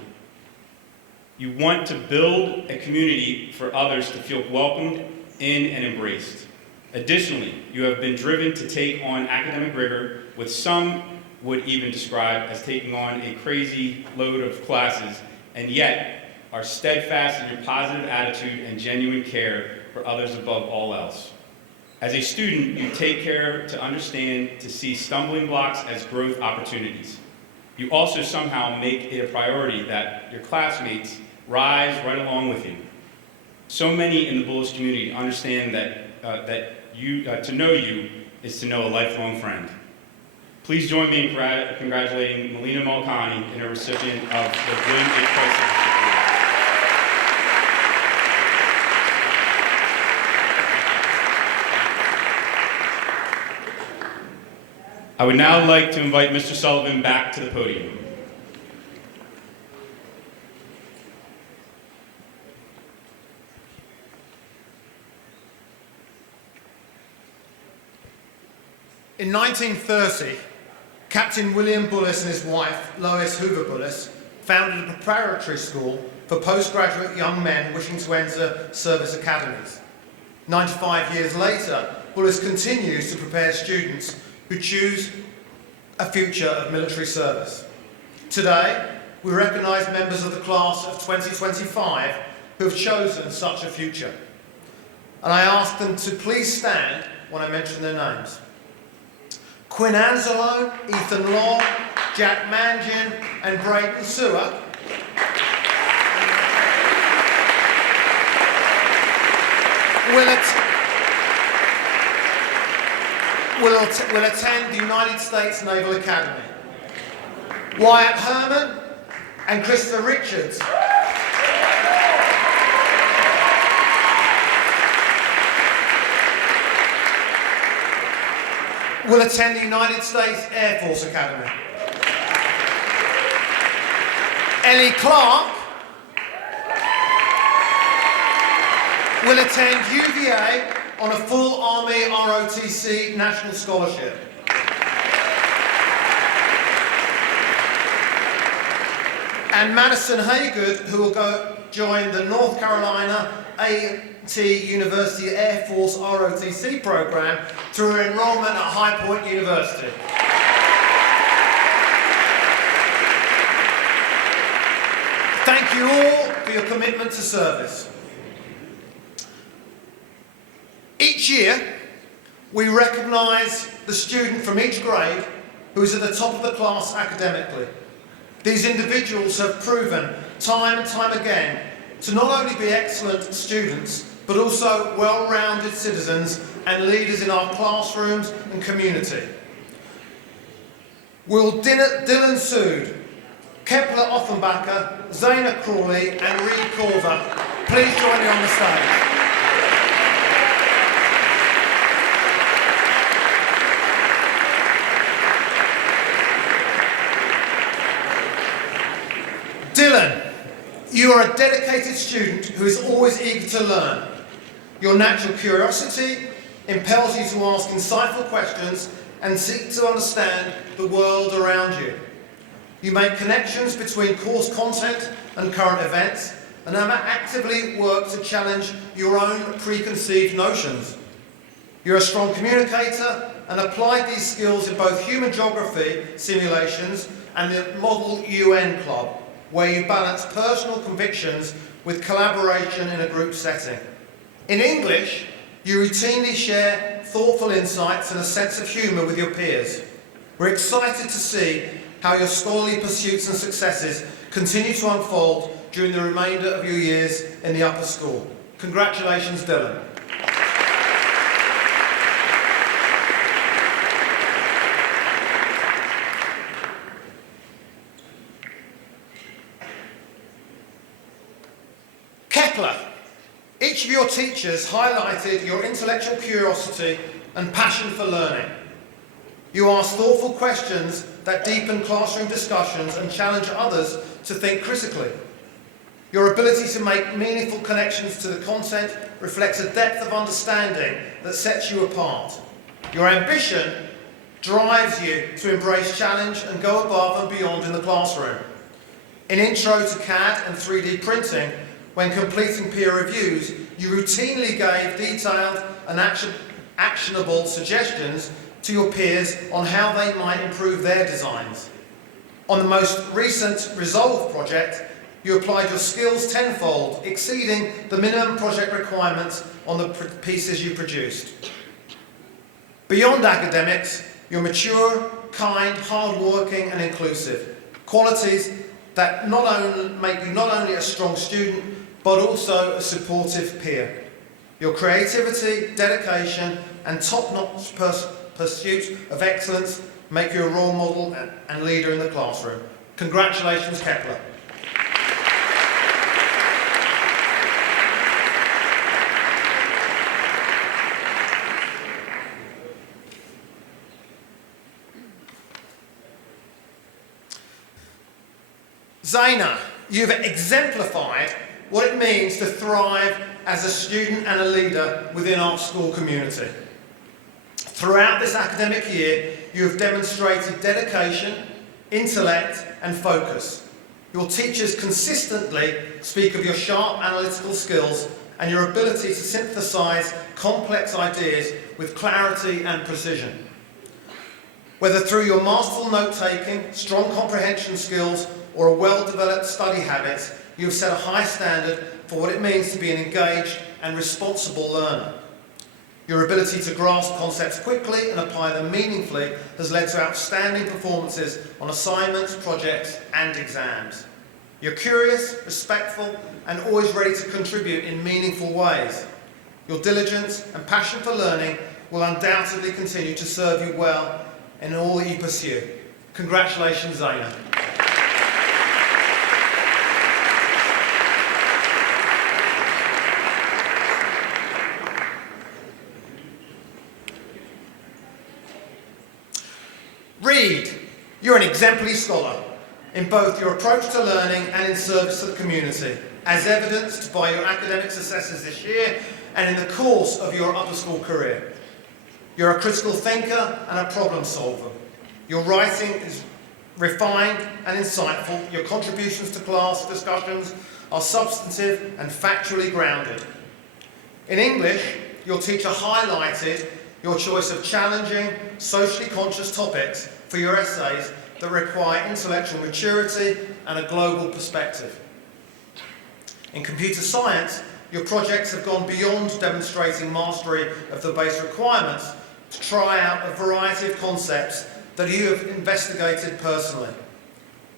You want to build a community for others to feel welcomed in and embraced. Additionally, you have been driven to take on academic rigor, which some would even describe as taking on a crazy load of classes, and yet are steadfast in your positive attitude and genuine care for others above all else. As a student, you take care to understand, to see stumbling blocks as growth opportunities. You also somehow make it a priority that your classmates rise right along with you. So many in the Bullis community understand that to know you is to know a lifelong friend. Please join me in congratulating Melina Malkani in a recipient of the William H. Price Citizenship Award. I would now like to invite Mr. Sullivan back to the podium. In 1930, Captain William Bullis and his wife, Lois Hoover Bullis, founded a preparatory school for postgraduate young men wishing to enter service academies. 95 years later, Bullis continues to prepare students who choose a future of military service. Today, we recognise members of the class of 2025 who have chosen such a future. And I ask them to please stand when I mention their names. Quinn Anzalone, Ethan Long, Jack Mangin and Brayden Sewer will attend the United States Naval Academy. Wyatt Herman and Christopher Richards will attend the United States Air Force Academy. Ellie Clark will attend UVA on a full Army ROTC National Scholarship. And Madison Haygood, who will join the North Carolina A&T University Air Force ROTC program through her enrollment at High Point University. Thank you all for your commitment to service. Each year, we recognise the student from each grade who is at the top of the class academically. These individuals have proven time and time again to not only be excellent students, but also well-rounded citizens and leaders in our classrooms and community. Will Dylan Sood, Kepler Offenbacher, Zaina Crawley and Reed Corver please join me on the stage? Dylan, you are a dedicated student who is always eager to learn. Your natural curiosity impels you to ask insightful questions and seek to understand the world around you. You make connections between course content and current events and actively work to challenge your own preconceived notions. You're a strong communicator and apply these skills in both human geography simulations and the Model UN Club, where you balance personal convictions with collaboration in a group setting. In English, you routinely share thoughtful insights and a sense of humour with your peers. We're excited to see how your scholarly pursuits and successes continue to unfold during the remainder of your years in the upper school. Congratulations, Dylan. Kepler. Each of your teachers highlighted your intellectual curiosity and passion for learning. You ask thoughtful questions that deepen classroom discussions and challenge others to think critically. Your ability to make meaningful connections to the content reflects a depth of understanding that sets you apart. Your ambition drives you to embrace challenge and go above and beyond in the classroom. In Intro to CAD and 3D printing, when completing peer reviews, you routinely gave detailed and actionable suggestions to your peers on how they might improve their designs. On the most recent Resolve project, you applied your skills tenfold, exceeding the minimum project requirements on the pieces you produced. Beyond academics, you're mature, kind, hard-working and inclusive, qualities that make you not only a strong student, but also a supportive peer. Your creativity, dedication, and top-notch pursuit of excellence make you a role model and leader in the classroom. Congratulations, Kepler. Zaina, you've exemplified what it means to thrive as a student and a leader within our school community. Throughout this academic year, you have demonstrated dedication, intellect, and focus. Your teachers consistently speak of your sharp analytical skills and your ability to synthesize complex ideas with clarity and precision. Whether through your masterful note-taking, strong comprehension skills, or a well-developed study habits, you have set a high standard for what it means to be an engaged and responsible learner. Your ability to grasp concepts quickly and apply them meaningfully has led to outstanding performances on assignments, projects, and exams. You're curious, respectful, and always ready to contribute in meaningful ways. Your diligence and passion for learning will undoubtedly continue to serve you well in all that you pursue. Congratulations, Zaina. Reed, you're an exemplary scholar in both your approach to learning and in service to the community, as evidenced by your academic successes this year and in the course of your upper school career. You're a critical thinker and a problem solver. Your writing is refined and insightful. Your contributions to class discussions are substantive and factually grounded. In English, your teacher highlighted your choice of challenging, socially conscious topics for your essays that require intellectual maturity and a global perspective. In computer science, your projects have gone beyond demonstrating mastery of the base requirements to try out a variety of concepts that you have investigated personally.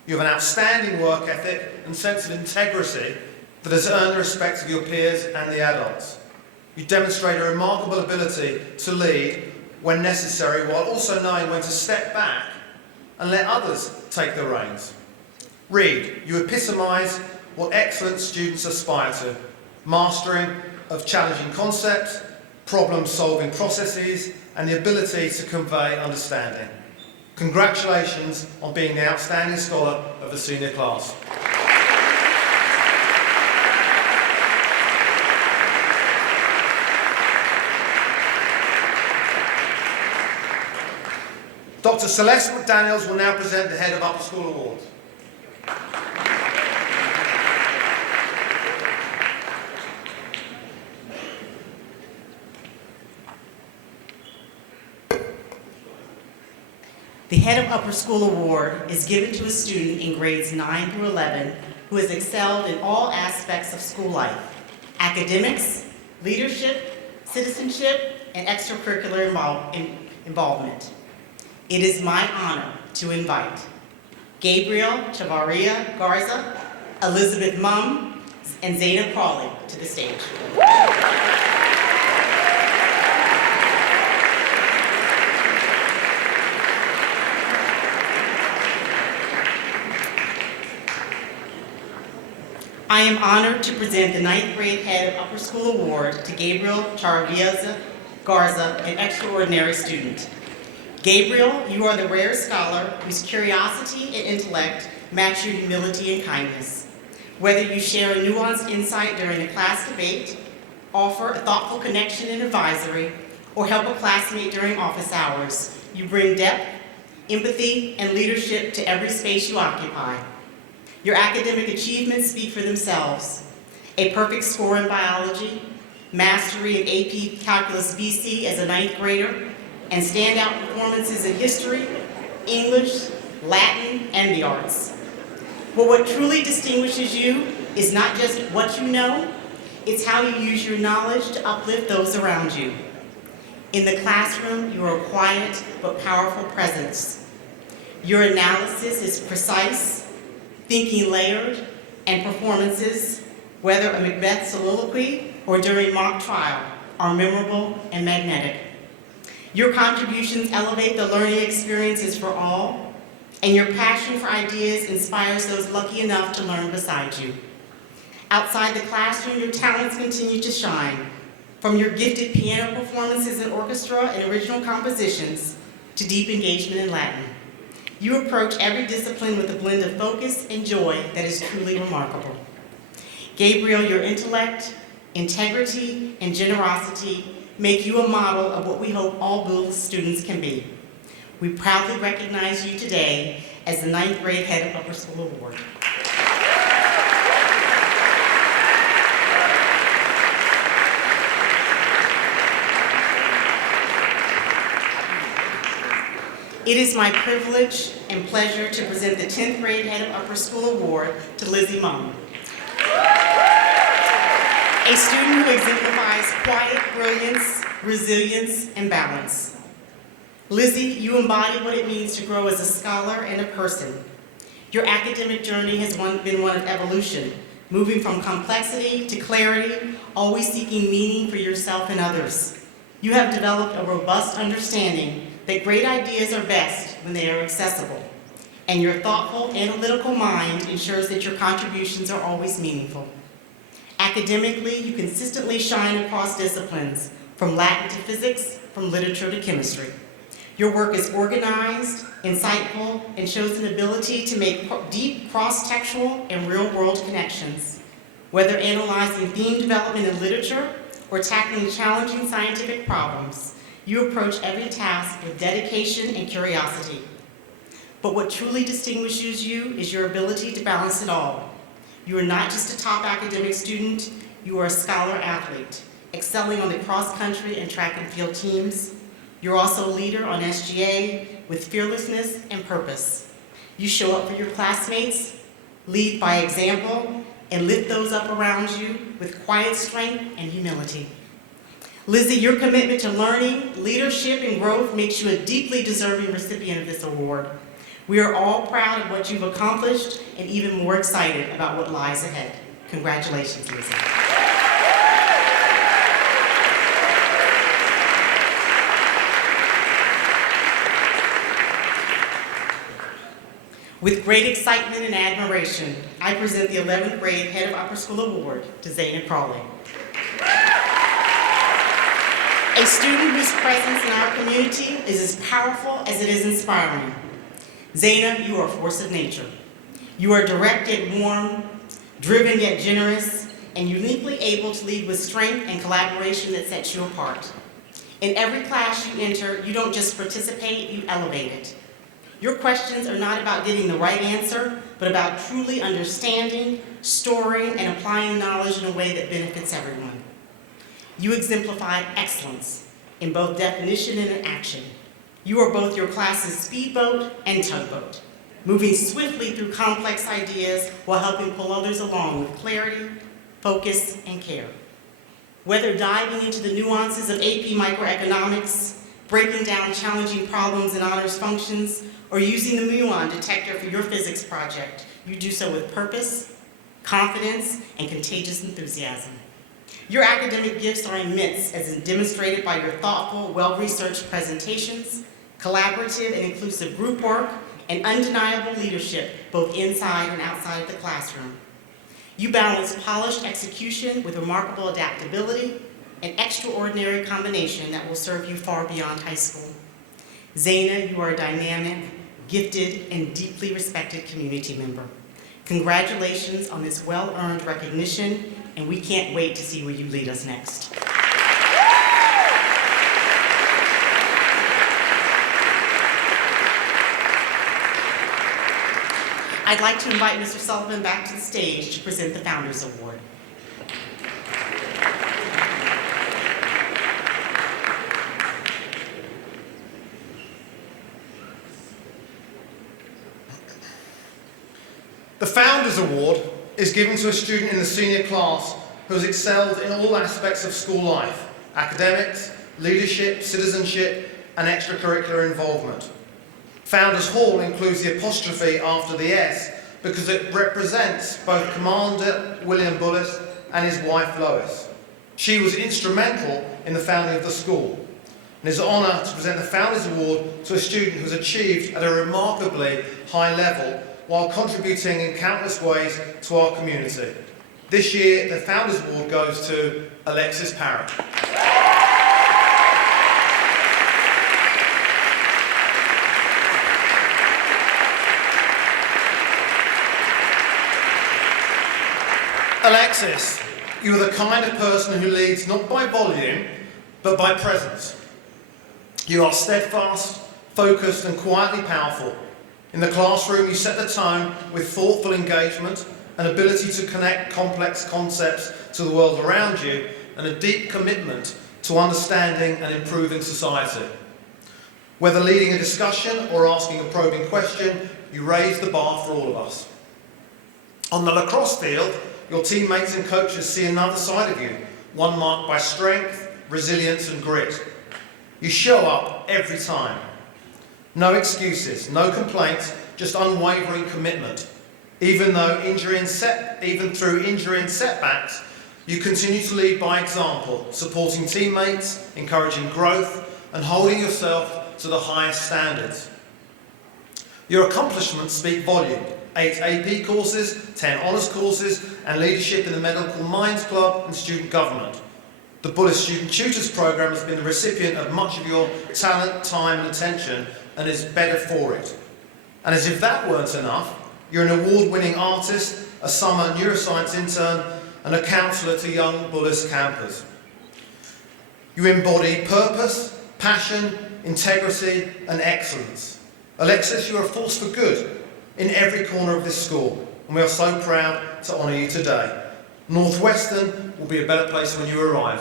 You have an outstanding work ethic and sense of integrity that has earned the respect of your peers and the adults. You demonstrate a remarkable ability to lead when necessary, while also knowing when to step back and let others take the reins. Reed, you epitomise what excellent students aspire to: mastering of challenging concepts, problem-solving processes, and the ability to convey understanding. Congratulations on being the outstanding scholar of the senior class. Dr. Celeste McDaniels will now present the Head of Upper School Awards. The Head of Upper School Award is given to a student in grades 9 through 11 who has excelled in all aspects of school life: academics, leadership, citizenship, and extracurricular involvement. It is my honor to invite Gabriel Chavarria Garza, Elizabeth Mum, and Zaina Crawley to the stage. I am honored to present the 9th grade Head of Upper School Award to Gabriel Chavarria Garza, an extraordinary student. Gabriel, you are the rare scholar whose curiosity and intellect match your humility and kindness. Whether you share a nuanced insight during a class debate, offer a thoughtful connection in advisory, or help a classmate during office hours, you bring depth, empathy, and leadership to every space you occupy. Your academic achievements speak for themselves. A perfect score in biology, mastery in AP Calculus BC as a 9th grader, and standout performances in history, English, Latin, and the arts. But what truly distinguishes you is not just what you know, it's how you use your knowledge to uplift those around you. In the classroom, you are a quiet but powerful presence. Your analysis is precise, thinking layered, and performances, whether a Macbeth soliloquy or during mock trial, are memorable and magnetic. Your contributions elevate the learning experiences for all, and your passion for ideas inspires those lucky enough to learn beside you. Outside the classroom, your talents continue to shine, from your gifted piano performances in orchestra and original compositions to deep engagement in Latin. You approach every discipline with a blend of focus and joy that is truly remarkable. Gabriel, your intellect, integrity, and generosity make you a model of what we hope all Bullis students can be. We proudly recognize you today as the 9th grade Head of Upper School Award. It is my privilege and pleasure to present the 10th grade Head of Upper School Award to Lizzie Mung, a student who exemplifies quiet brilliance, resilience, and balance. Lizzie, you embody what it means to grow as a scholar and a person. Your academic journey has been one of evolution, moving from complexity to clarity, always seeking meaning for yourself and others. You have developed a robust understanding that great ideas are best when they are accessible, and your thoughtful, analytical mind ensures that your contributions are always meaningful. Academically, you consistently shine across disciplines, from Latin to physics, from literature to chemistry. Your work is organized, insightful, and shows an ability to make deep cross-textual and real-world connections. Whether analyzing theme development in literature or tackling challenging scientific problems, you approach every task with dedication and curiosity. But what truly distinguishes you is your ability to balance it all. You are not just a top academic student, you are a scholar athlete, excelling on the cross-country and track and field teams. You're also a leader on SGA with fearlessness and purpose. You show up for your classmates, lead by example, and lift those up around you with quiet strength and humility. Lizzie, your commitment to learning, leadership, and growth makes you a deeply deserving recipient of this award. We are all proud of what you've accomplished and even more excited about what lies ahead. Congratulations, Lizzie. With great excitement and admiration, I present the 11th grade Head of Upper School Award to Zaina Crawley. A student whose presence in our community is as powerful as it is inspiring. Zaina, you are a force of nature. You are direct yet warm, driven yet generous, and uniquely able to lead with strength and collaboration that sets you apart. In every class you enter, you don't just participate, you elevate it. Your questions are not about getting the right answer, but about truly understanding, storing, and applying knowledge in a way that benefits everyone. You exemplify excellence in both definition and in action. You are both your class's speedboat and tugboat, moving swiftly through complex ideas while helping pull others along with clarity, focus, and care. Whether diving into the nuances of AP microeconomics, breaking down challenging problems in honors functions, or using the muon detector for your physics project, you do so with purpose, confidence, and contagious enthusiasm. Your academic gifts are immense, as demonstrated by your thoughtful, well-researched presentations, collaborative and inclusive group work, and undeniable leadership, both inside and outside of the classroom. You balance polished execution with remarkable adaptability, an extraordinary combination that will serve you far beyond high school. Zaina, you are a dynamic, gifted, and deeply respected community member. Congratulations on this well-earned recognition, and we can't wait to see where you lead us next. I'd like to invite Mr. Sullivan back to the stage to present the Founders Award. The Founders Award is given to a student in the senior class who has excelled in all aspects of school life: academics, leadership, citizenship, and extracurricular involvement. Founders Hall includes the apostrophe after the S because it represents both Commander William Bullis and his wife Lois. She was instrumental in the founding of the school. And it's an honour to present the Founders Award to a student who's achieved at a remarkably high level while contributing in countless ways to our community. This year, the Founders Award goes to Alexis Parrott. Alexis, you are the kind of person who leads not by volume, but by presence. You are steadfast, focused, and quietly powerful. In the classroom, you set the tone with thoughtful engagement, an ability to connect complex concepts to the world around you, and a deep commitment to understanding and improving society. Whether leading a discussion or asking a probing question, you raise the bar for all of us. On the lacrosse field, your teammates and coaches see another side of you, one marked by strength, resilience and grit. You show up every time. No excuses, no complaints, just unwavering commitment. Even through injury and setbacks, you continue to lead by example, supporting teammates, encouraging growth, and holding yourself to the highest standards. Your accomplishments speak volume. 8 AP courses, 10 honours courses, and leadership in the Medical Minds Club and student government. The Bullis Student Tutors Programme has been the recipient of much of your talent, time and attention, and is better for it. And as if that weren't enough, you're an award-winning artist, a summer neuroscience intern, and a counsellor to young Bullis campers. You embody purpose, passion, integrity, and excellence. Alexis, you're a force for good in every corner of this school, and we are so proud to honour you today. Northwestern will be a better place when you arrive.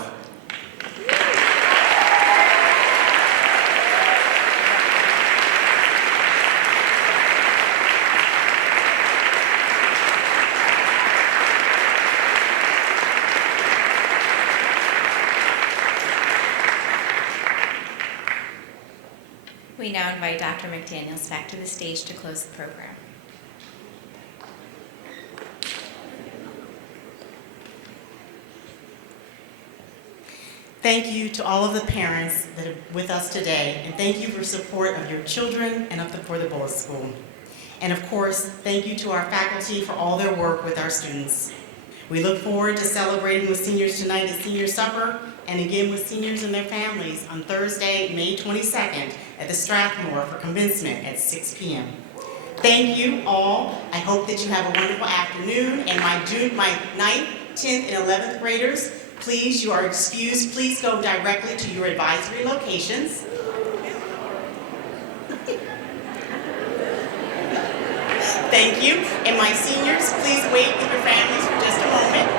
We now invite Dr. McDaniels back to the stage to close the program. Thank you to all of the parents that are with us today, and thank you for support of your children and for the Bullis School. And of course, thank you to our faculty for all their work with our students. We look forward to celebrating with seniors tonight at Senior Supper, and again with seniors and their families on Thursday, May 22nd at the Strathmore for commencement at 6 p.m. Thank you all. I hope that you have a wonderful afternoon, and my 9th, 10th, and 11th graders, please, you are excused. Please go directly to your advisory locations. Thank you. And my seniors, please wait with your families for just a moment.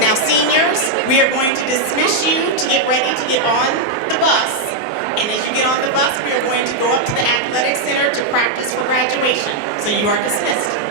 Now, seniors, we are going to dismiss you to get ready to get on the bus. And as you get on the bus, we are going to go up to the Athletic Center to practice for graduation. So you are dismissed.